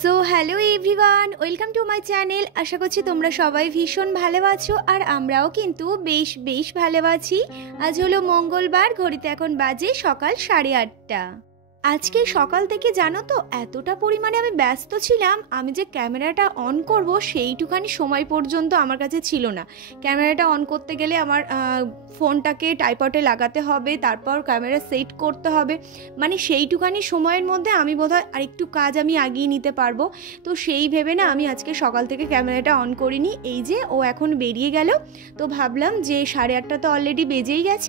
So hello everyone, welcome to my channel. আশা করছি তোমরা সবাই ভীষণ ভালো আছো, আর আমরাও কিন্তু বেশ বেশ ভালো আছি। আজ হলো মঙ্গলবার, ঘড়িতে এখন বাজে সকাল 8:30। আজকে সকাল থেকে জানো তো এতটা পরিমাণে আমি ব্যস্ত ছিলাম, আমি যে ক্যামেরাটা অন করব সেইটুখানি সময় পর্যন্ত আমার কাছে ছিল না। ক্যামেরাটা অন করতে গেলে আমার ফোনটাকে ট্রাইপডে লাগাতে হবে, তারপর ক্যামেরা সেট করতে হবে, মানে সেইটুখানি সময়ের মধ্যে আমি বোধহয় আরেকটু কাজ আমি আগিয়ে নিতে পারবো। তো সেই ভেবে না আমি আজকে সকাল থেকে ক্যামেরাটা অন করিনি। এই যে ও এখন বেরিয়ে গেল, তো ভাবলাম যে 8:30 তো অলরেডি বেজেই গেছে,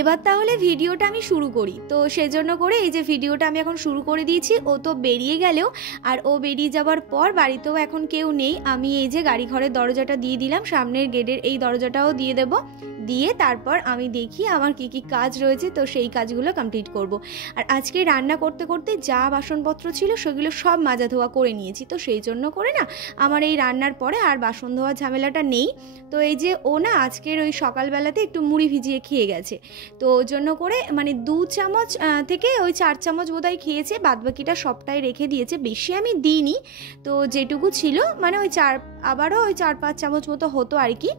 এবার তাহলে ভিডিওটা আমি শুরু করি। তো সেজন্য করে এই যে ভিডিওটা আমি এখন শুরু করে দিয়েছি। ও তো বেরিয়ে গেলেও, আর ও বেরিয়ে যাওয়ার পর বাড়িতেও এখন কেউ নেই, আমি এই যে গাড়ি ঘরের দরজাটা দিয়ে দিলাম, সামনের গেটের এই দরজাটাও দিয়ে দেবো। দিয়ে তারপর আমি দেখি আমার কি কি কাজ রয়েছে, তো সেই কাজগুলো কমপ্লিট করব। আর আজকে রান্না করতে করতে যা বাসনপত্র ছিল সেগুলো সব মাজা ধোয়া করে নিয়েছি, তো সেই জন্য করে না আমার এই রান্নার পরে আর বাসন ধোয়া ঝামেলাটা নেই। তো এই যে ও না আজকের ওই সকালবেলাতে একটু মুড়ি ভিজিয়ে খেয়ে গেছে, তো ওর জন্য করে মানে 2 চামচ থেকে ওই 4 চামচ বোধহয় খেয়েছে, বাদবাকিটা সবটাই রেখে দিয়েছে, বেশি আমি দিইনি। তো যেটুকু ছিল মানে ওই আবারও ওই 4-5 চামচ মতো হতো আর কি,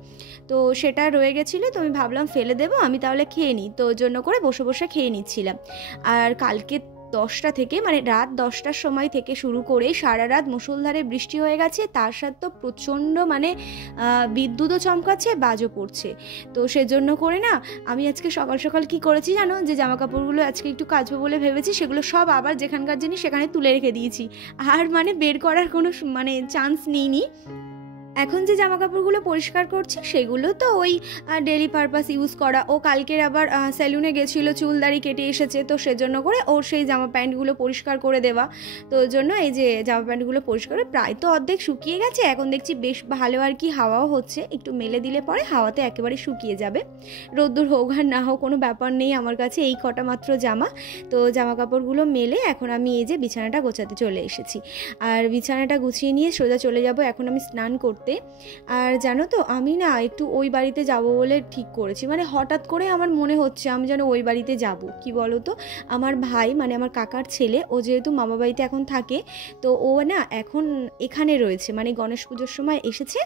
তো সেটা রয়ে গেছিলো। তো আমি ভাবলাম ফেলে দেবো, আমি তাহলে খেয়ে নিই, তো ওর জন্য করে বসে বসে খেয়ে নিচ্ছিলাম। আর কালকে 10টা থেকে মানে রাত 10টার সময় থেকে শুরু করে সারা রাত মুষলধারে বৃষ্টি হয়ে গেছে, তার সাথে তো প্রচণ্ড মানে বিদ্যুৎও চমকাচ্ছে, বাজও পড়ছে। তো সেজন্য করে না আমি আজকে সকাল সকাল কি করেছি জানো, যে জামা কাপড়গুলো আজকে একটু কাচবো বলে ভেবেছি, সেগুলো সব আবার যেখানকার জিনিস সেখানে তুলে রেখে দিয়েছি, আর মানে বের করার কোনো মানে চান্স নিইনি। এখন যে জামা কাপড়গুলো পরিষ্কার করছি সেগুলো তো ওই ডেলি পারপাস ইউজ করা। ও কালকের আবার সেলুনে গেছিলো, চুল দাড়ি কেটে এসেছে, তো সেজন্য করে ওর সেই জামা প্যান্টগুলো পরিষ্কার করে দেওয়া। তো ওর জন্য এই যে জামা প্যান্টগুলো পরিষ্কার করে প্রায় তো অর্ধেক শুকিয়ে গেছে, এখন দেখছি বেশ ভালো আর কি হাওয়াও হচ্ছে, একটু মেলে দিলে পরে হাওয়াতে একেবারে শুকিয়ে যাবে। রোদ্দুর হোক আর না হোক কোনো ব্যাপার নেই আমার কাছে, এই কটা মাত্র জামা। তো জামা কাপড়গুলো মেলে এখন আমি এই যে বিছানাটা গোছাতে চলে এসেছি, আর বিছানাটা গুছিয়ে নিয়ে সোজা চলে যাব এখন আমি স্নান করতে। আর জানো তো আমি না একটু ওই বাড়িতে যাব বলে ঠিক করেছি, মানে হঠাৎ করে আমার মনে হচ্ছে আমি যেন ওই বাড়িতে যাব। কি বলো তো, আমার ভাই মানে আমার কাকার ছেলে, ও যেহেতু মামা বাড়িতে এখন থাকে, তো ও না এখন এখানে রয়েছে, মানে গণেশ পুজোর সময় এসেছে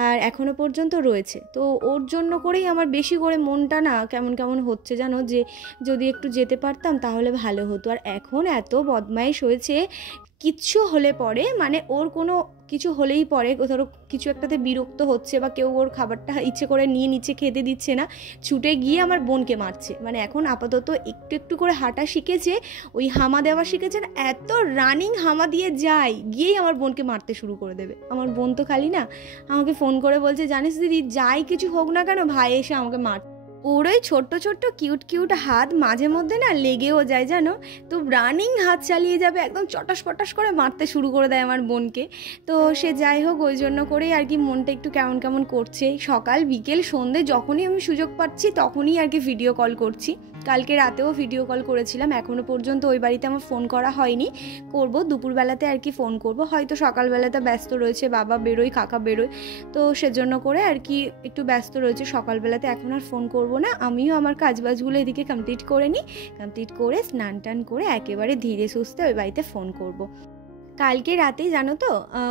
আর এখনো পর্যন্ত রয়েছে। তো ওর জন্য করেই আমার বেশি করে মনটা না কেমন কেমন হচ্ছে জানো, যে যদি একটু যেতে পারতাম তাহলে ভালো হতো। আর এখন এত বদমাইশ হয়েছে, কিচ্ছু হলে পরে মানে ওর কোনো কিছু হলেই পরে ধরো কিছু একটাতে বিরক্ত হচ্ছে বা কেউ ওর খাবারটা ইচ্ছে করে নিয়ে নিচ্ছে, খেতে দিচ্ছে না, ছুটে গিয়ে আমার বোনকে মারছে। মানে এখন আপাতত একটু একটু করে হাঁটা শিখেছে, ওই হামা দেওয়া শিখেছে, এত রানিং হামা দিয়ে যায়, গিয়েই আমার বোনকে মারতে শুরু করে দেবে। আমার বোন তো খালি না আমাকে ফোন করে বলছে, জানিস দিদি যাই কিছু হোক না কেন ভাই এসে আমাকে মার। ওর ওই ছোট্ট ছোট্ট কিউট কিউট হাত মাঝে মধ্যে না লেগেও যায় জানো, তো রানিং হাত চালিয়ে যাবে, একদম চটাস পটাস করে মারতে শুরু করে দেয় আমার বোনকে। তো সে যাই হোক, ওই জন্য করেই আর কি মনটা একটু কেমন কেমন করছে। সকাল বিকেল সন্ধে যখনই আমি সুযোগ পাচ্ছি তখনই আর কি ভিডিও কল করছি। কালকে রাতেও ভিডিও কল করেছিলাম, এখনও পর্যন্ত ওই বাড়িতে আমার ফোন করা হয়নি, করব দুপুরবেলাতে আর কি ফোন করব, হয়তো সকালবেলাতে ব্যস্ত রয়েছে, বাবা বেরোয় কাকা বেরোয়, তো সেজন্য করে আর কি একটু ব্যস্ত রয়েছে সকালবেলাতে, এখন আর ফোন করব না। আমিও আমার কাজবাজগুলো এদিকে কমপ্লিট করে নিই, কমপ্লিট করে স্নান টান করে একেবারে ধীরে সুস্থে ওই বাড়িতে ফোন করব। কালকে রাতেই জানো তো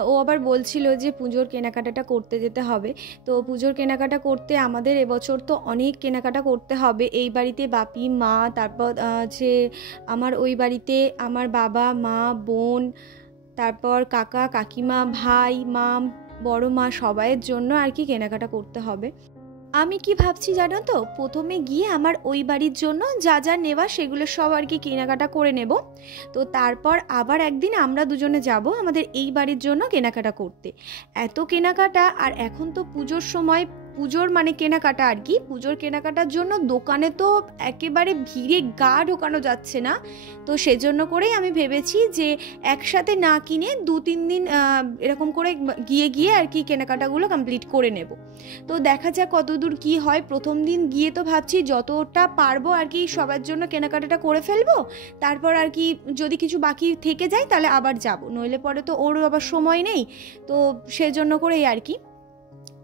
ও আবার বলছিল যে পুজোর কেনাকাটাটা করতে যেতে হবে। তো পুজোর কেনাকাটা করতে আমাদের এবছর তো অনেক কেনাকাটা করতে হবে, এই বাড়িতে বাপি মা, তারপর যে আমার ওই বাড়িতে আমার বাবা মা বোন, তারপর কাকা কাকিমা ভাই মাম বড় মা, সবাইয়ের জন্য আর কি কেনাকাটা করতে হবে। আমি কি ভাবছি জানো তো, প্রথমে গিয়ে আমার ওই বাড়ির জন্য যা যা নেওয়া সেগুলো সব আর কি কেনাকাটা করে নেব, তো তারপর আবার একদিন আমরা দুজনে যাব আমাদের এই বাড়ির জন্য কেনাকাটা করতে। এত কেনাকাটা, আর এখন তো পুজোর সময়, পুজোর মানে কেনাকাটা আর কি, পুজোর কেনাকাটার জন্য দোকানে তো একেবারে ভিড়ে গা ঢোকানো যাচ্ছে না। তো সেজন্য করেই আমি ভেবেছি যে একসাথে না কিনে 2-3 দিন এরকম করে গিয়ে গিয়ে আর কি কেনাকাটাগুলো কমপ্লিট করে নেব। তো দেখা যাক কতদূর কি হয়। প্রথম দিন গিয়ে তো ভাবছি যতটা পারবো আর কি সবার জন্য কেনাকাটাটা করে ফেলবো, তারপর আর কি যদি কিছু বাকি থেকে যায় তাহলে আবার যাব, নইলে পরে তো ওরও আবার সময় নেই, তো সেজন্য করেই আর কি।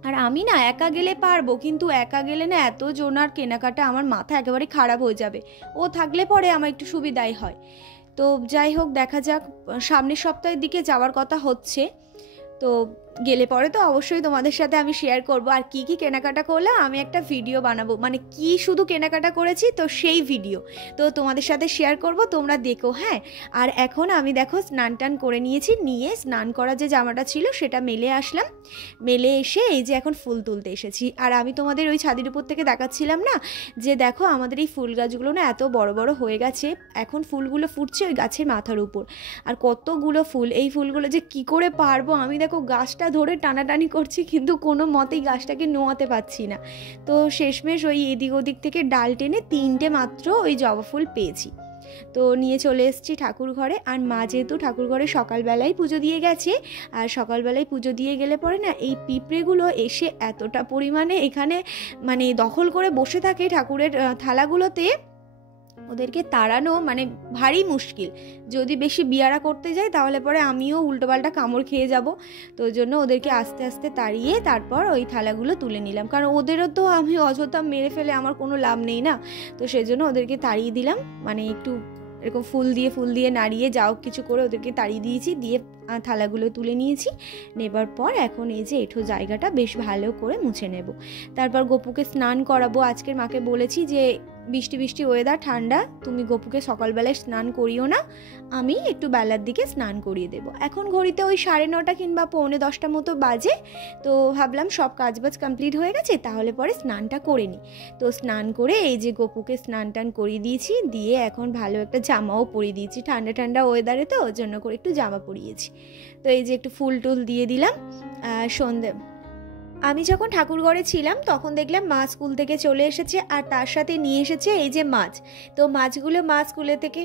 আর আমি না একা গেলে পারবো, কিন্তু একা গেলে না এত জনার কেনাকাটা আমার মাথা একেবারে খারাপ হয়ে যাবে, ও থাকলে পরে আমার একটু সুবিধাই হয়। তো যাই হোক, দেখা যাক, সামনের সপ্তাহের দিকে যাওয়ার কথা হচ্ছে। তো গেলে পরে তো অবশ্যই তোমাদের সাথে আমি শেয়ার করব, আর কি কি কেনাকাটা করলাম আমি একটা ভিডিও বানাবো, মানে কি শুধু কেনাকাটা করেছি তো সেই ভিডিও তো তোমাদের সাথে শেয়ার করব, তোমরা দেখো। হ্যাঁ, আর এখন আমি দেখো স্নান টান করে নিয়েছি, নিয়ে স্নান করা যে জামাটা ছিল সেটা মেলে আসলাম, মেলে এসে এই যে এখন ফুল তুলতে এসেছি। আর আমি তোমাদের ওই ছাদের উপর থেকে দেখাচ্ছিলাম না যে দেখো আমাদের এই ফুল গাছগুলো না এত বড় বড় হয়ে গেছে, এখন ফুলগুলো ফুটছে ওই গাছের মাথার উপর, আর কতগুলো ফুল, এই ফুলগুলো যে কি করে পারবো আমি দেখো গাছটা ধরে টানাটানি করছি, কিন্তু কোনো মতেই গাছটাকে নোয়াতে পারছি না। তো শেষমেশ ওই এদিক ওদিক থেকে ডাল টেনে 3টে মাত্র ওই জবা ফুল পেয়েছি, তো নিয়ে চলে এসেছি ঠাকুর ঘরে। আর মা যেহেতু ঠাকুর ঘরে সকালবেলায় পুজো দিয়ে গেছে, আর সকালবেলায় পুজো দিয়ে গেলে পরে না এই পিঁপড়েগুলো এসে এতটা পরিমাণে এখানে মানে দখল করে বসে থাকে ঠাকুরের থালাগুলোতে, ওদেরকে তাড়ানো মানে ভারী মুশকিল। যদি বেশি বিয়ারা করতে যাই তাহলে পরে আমিও উল্টোপাল্টা কামড় খেয়ে যাব, তো ওই জন্য ওদেরকে আস্তে আস্তে তাড়িয়ে তারপর ওই থালাগুলো তুলে নিলাম, কারণ ওদেরও তো আমি অযথা মেরে ফেলে আমার কোনো লাভ নেই না। তো সেজন্য ওদেরকে তাড়িয়ে দিলাম, মানে একটু এরকম ফুল দিয়ে নাড়িয়ে যাও কিছু করে ওদেরকে তাড়িয়ে দিয়েছি, দিয়ে থালাগুলো তুলে নিয়েছি। নেবার পর এখন এই যে এঁঠো জায়গাটা বেশ ভালো করে মুছে নেব, তারপর গপুকে স্নান করাবো। আজকের মাকে বলেছি যে বৃষ্টি বৃষ্টি ওয়েদার, ঠান্ডা, তুমি গপুকে সকালবেলায় স্নান করিও না, আমি একটু বেলার দিকে স্নান করিয়ে দেবো। এখন ঘড়িতে ওই 9:30 কিংবা 9:45 মতো বাজে, তো ভাবলাম সব কাজবাজ কমপ্লিট হয়ে গেছে, তাহলে পরে স্নানটা করে নিই। তো স্নান করে এই যে গপুকে স্নান টান করিয়ে দিয়েছি, দিয়ে এখন ভালো একটা জামাও পরিয়ে দিয়েছি, ঠান্ডা ঠান্ডা ওয়েদারে তো ওর জন্য করে একটু জামা পরিয়েছি। তো এই যে একটু ফুল টুল দিয়ে দিলাম। সন্ধে আমি যখন ঠাকুরঘরে ছিলাম তখন দেখলাম মা স্কুল থেকে চলে এসেছে, আর তার সাথে নিয়ে এসেছে এই যে মাছ। তো মাছগুলো মা স্কুলে থেকে,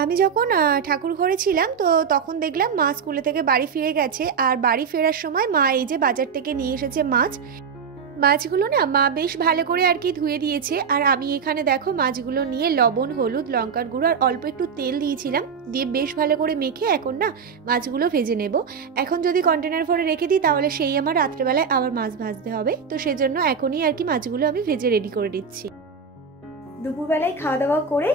আমি যখন ঠাকুর ঘরে ছিলাম তো তখন দেখলাম মা স্কুলে থেকে বাড়ি ফিরে গেছে, আর বাড়ি ফেরার সময় মা এই যে বাজার থেকে নিয়ে এসেছে মাছ। মাছগুলো না মা বেশ ভালো করে আর কি ধুয়ে দিয়েছে, আর আমি এখানে দেখো মাছগুলো নিয়ে লবণ, হলুদ, লঙ্কার গুঁড়ো আর অল্প একটু তেল দিয়েছিলাম, দিয়ে বেশ ভালো করে মেখে এখন না মাছগুলো ভেজে নেব। এখন যদি কন্টেনার ভরে রেখে দিই তাহলে সেই আমার রাত্রেবেলায় আবার মাছ ভাজতে হবে, তো সেজন্য এখনই আর কি মাছগুলো আমি ভেজে রেডি করে দিচ্ছি। দুপুরবেলায় খাওয়া দাওয়া করে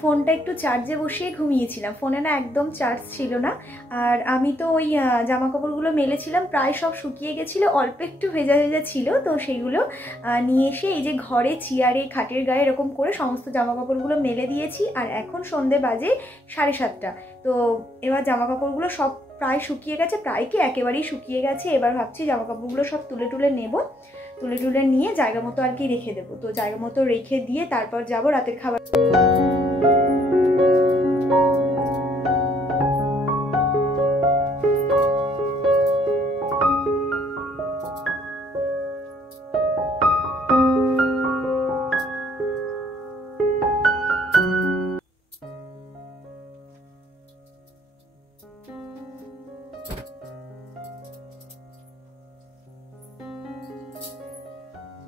ফোনটা একটু চার্জে বসিয়ে ঘুমিয়েছিলাম, ফোনে না একদম চার্জ ছিল না। আর আমি তো ওই জামা কাপড়গুলো মেলেছিলাম, প্রায় সব শুকিয়ে গেছিলো, অল্প একটু ভেজা ভেজা ছিল, তো সেইগুলো নিয়ে এসে এই যে ঘরে চেয়ারে খাটের গায়ে এরকম করে সমস্ত জামা কাপড়গুলো মেলে দিয়েছি। আর এখন সন্ধে বাজে 7:30, তো এবার জামা কাপড়গুলো সব প্রায় শুকিয়ে গেছে, প্রায় কি একেবারেই শুকিয়ে গেছে। এবার ভাবছি জামা কাপড়গুলো সব তুলে নেব, তুলে নিয়ে জায়গা মতো আর কি রেখে দেবো। তো জায়গা মতো রেখে দিয়ে তারপর যাব রাতের খাবার।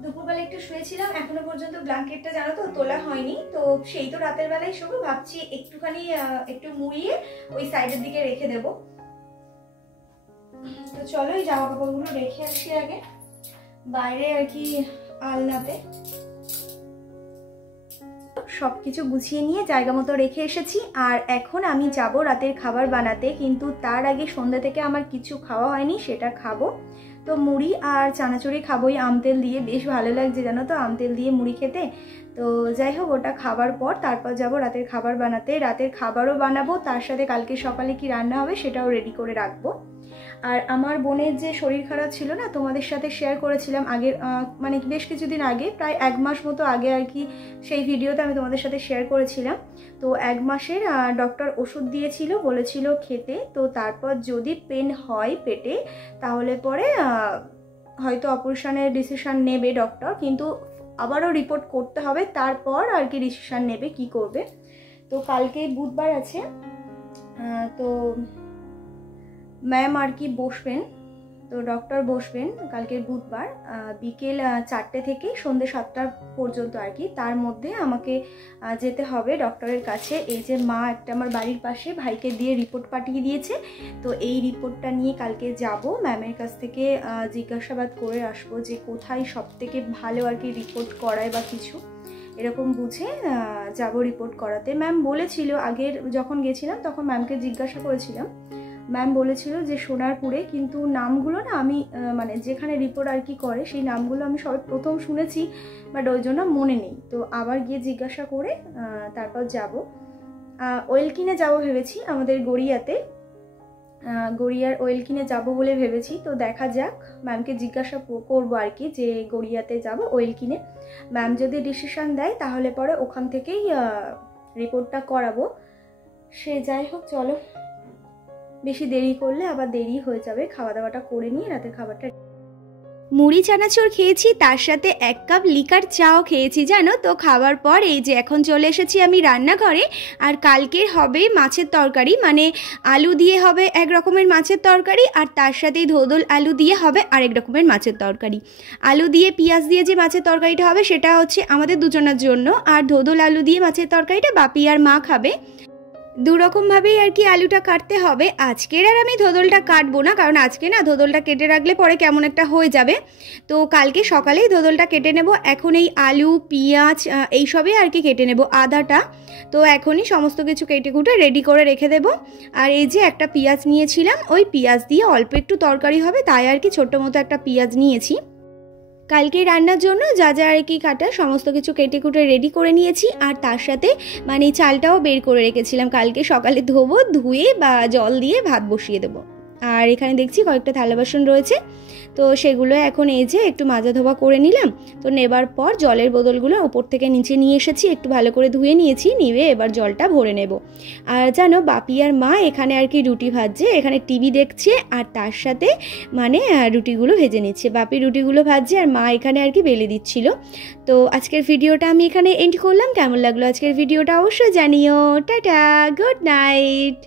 দুপুরবেলা একটু শুয়েছিলাম, এখনো পর্যন্ত ব্ল্যাঙ্কেটটা জানো তো তোলা হয়নি, তো সেই তো রাতের বেলায় শোবো, ভাবছি একটুখানি একটু মুড়িয়ে ওই সাইডের দিকে রেখে দেব। তো চলো এই জামা কাপড়গুলো রেখে আসি আগে বাইরে আর কি আলনাতে। সবকিছু গুছিয়ে নিয়ে জায়গা মতো রেখে এসেছি, আর এখন আমি যাব রাতের খাবার বানাতে, কিন্তু তার আগে সন্ধ্যা থেকে আমার কিছু খাওয়া হয়নি, সেটা খাবো। তো মুড়ি আর চানাচুরি খাবোই আম তেল দিয়ে, বেশ ভালো লাগছে জানো তো আম তেল দিয়ে মুড়ি খেতে। তো যাই হোক, ওটা খাবার পর তারপর যাব রাতের খাবার বানাতে। রাতের খাবারও বানাবো, তার সাথে কালকে সকালে কি রান্না হবে সেটাও রেডি করে রাখবো। আর আমার বোনের যে শরীর খারাপ ছিল না, তোমাদের সাথে শেয়ার করেছিলাম আগের মানে বেশ কিছুদিন আগে, প্রায় 1 মাস মতো আগে আর কি, সেই ভিডিওতে আমি তোমাদের সাথে শেয়ার করেছিলাম। তো 1 মাসের ডক্টর ওষুধ দিয়েছিল, বলেছিল খেতে। তো তারপর যদি পেন হয় পেটে তাহলে পরে হয়তো অপারেশনের ডিসিশন নেবে ডক্টর, কিন্তু আবারও রিপোর্ট করতে হবে, তারপর আর কি ডিসিশন নেবে কি করবে। তো কালকে বুধবার আছে, তো ম্যাম আর কি বসবেন, তো ডক্টর বসবেন কালকে বুধবার বিকেল 4টে থেকে সন্ধ্যে 7টা পর্যন্ত আর কি, তার মধ্যে আমাকে যেতে হবে ডক্টরের কাছে। এই যে মা একটা আমার বাড়ির পাশে ভাইকে দিয়ে রিপোর্ট পাঠিয়ে দিয়েছে, তো এই রিপোর্টটা নিয়ে কালকে যাব ম্যামের কাছ থেকে জিজ্ঞাসাবাদ করে আসবো যে কোথায় সব থেকে ভালো আর কি রিপোর্ট করায় বা কিছু। এরকম বুঝে যাব রিপোর্ট করাতে। ম্যাম বলেছিল, আগের যখন গেছিলাম তখন ম্যামকে জিজ্ঞাসা করেছিলাম, ম্যাম বলেছিল যে সোনারপুরে, কিন্তু নামগুলো না আমি মানে যেখানে রিপোর্ট আর কি করে সেই নামগুলো আমি সবাই প্রথম শুনেছি, বাট ওই জন্য মনে নেই। তো আবার গিয়ে জিজ্ঞাসা করে তারপর যাব। অয়েল কিনে যাবো ভেবেছি আমাদের গড়িয়াতে, গড়িয়ার অয়েল কিনে যাব বলে ভেবেছি। তো দেখা যাক, ম্যামকে জিজ্ঞাসা করবো আর কি যে গড়িয়াতে যাব অয়েল কিনে। ম্যাম যদি ডিসিশান দেয় তাহলে পরে ওখান থেকেই রিপোর্টটা করাবো। সে যাই হোক, চলো, বেশি দেরি করলে আবার দেরি হয়ে যাবে। খাওয়া দাওয়াটা করে নিয়ে রাতের খাবারটা, মুড়ি চানাচুর খেয়েছি, তার সাথে 1 কাপ লিকার চাও খেয়েছি জানো। তো খাওয়ার পর এই যে এখন চলে এসেছি আমি রান্নাঘরে। আর কালকের হবে মাছের তরকারি, মানে আলু দিয়ে হবে এক রকমের মাছের তরকারি, আর তার সাথেই ধোদল আলু দিয়ে হবে আরেক রকমের মাছের তরকারি। আলু দিয়ে পেঁয়াজ দিয়ে যে মাছের তরকারিটা হবে সেটা হচ্ছে আমাদের দুজনের জন্য, আর ধোদল আলু দিয়ে মাছের তরকারিটা বাপি আর মা খাবে। দুরকমভাবেই আর কি আলুটা কাটতে হবে। আজকের আর আমি ধোদলটা কাটবো না, কারণ আজকে না ধোদলটা কেটে রাখলে পরে কেমন একটা হয়ে যাবে। তো কালকে সকালেই ধোদলটা কেটে নেব। এখন এই আলু পেঁয়াজ এইসবই আর কি কেটে নেব, আদাটা। তো এখনই সমস্ত কিছু কেটে কুটে রেডি করে রেখে দেব। আর এই যে একটা পেঁয়াজ নিয়েছিলাম, ওই পেঁয়াজ দিয়ে অল্প একটু তরকারি হবে তাই আর কি ছোট্ট মতো একটা পেঁয়াজ নিয়েছি। কালকে রান্নার জন্য যা যা আর কি কাটা সমস্ত কিছু কেটে কুটে রেডি করে নিয়েছি। আর তার সাথে মানে চালটাও বের করে রেখেছিলাম, কালকে সকালে ধোবো, ধুয়ে বা জল দিয়ে ভাত বসিয়ে দেবো। আর এখানে দেখছি কয়েকটা থালা বাসন রয়েছে, তো সেগুলো এখন এই যে একটু মাজা ধোয়া করে নিলাম। তো নেবার পর জলের বোতলগুলো ওপর থেকে নিচে নিয়ে এসেছি, একটু ভালো করে ধুয়ে নিয়েছি, নিয়ে এবার জলটা ভরে নেব। আর জানো বাপি আর মা এখানে আর কি রুটি ভাজছে, এখানে টিভি দেখছে, আর তার সাথে মানে রুটিগুলো ভেজে নিচ্ছে। বাপি রুটিগুলো ভাজছে আর মা এখানে আর কি বেলে দিচ্ছিল। তো আজকের ভিডিওটা আমি এখানে এন্ড করলাম। কেমন লাগলো আজকের ভিডিওটা অবশ্যই জানিও। Tata, good night.